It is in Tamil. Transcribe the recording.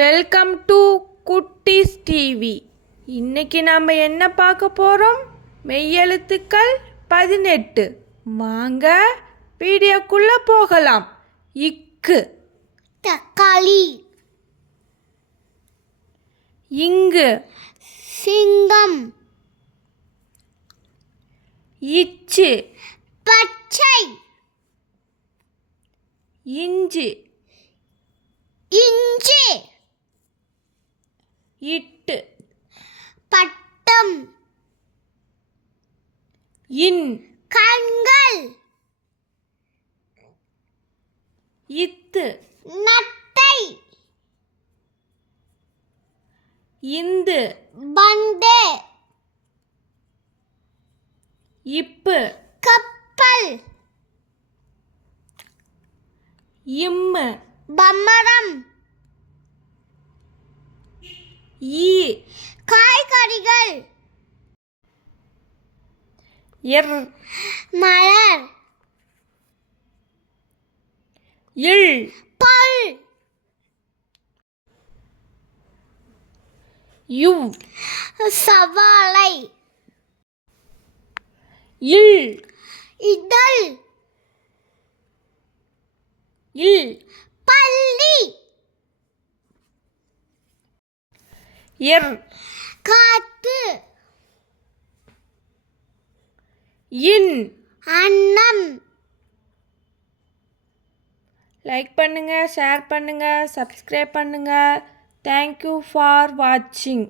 வெல்கம் டு குட்டீஸ் டிவி. இன்னைக்கு நாம் என்ன பார்க்க போகிறோம்? மெய்யெழுத்துக்கள் 18. வாங்க வீடியோக்குள்ளே போகலாம். இக்கு தக்காளி, இங்கு சிங்கம், இச்சு பச்சை, இஞ்சி இஞ்சி, இட்டு பட்டம், இன் கண்கள், இத்து நத்தை, இந்து பண்டே, இப்பு கப்பல், இம்மு பம்மரம், ஈ காய்கறிகள், இர் மலர், இல் பல், யுவ் சவாலை, இல் இதழ், இல் பள்ளி, இர் காத்து, இன். அன்னம். லைக் பண்ணுங்க, ஷேர் பண்ணுங்க, சப்ஸ்கிரைப் பண்ணுங்க. தேங்க்யூ ஃபார் வாட்சிங்.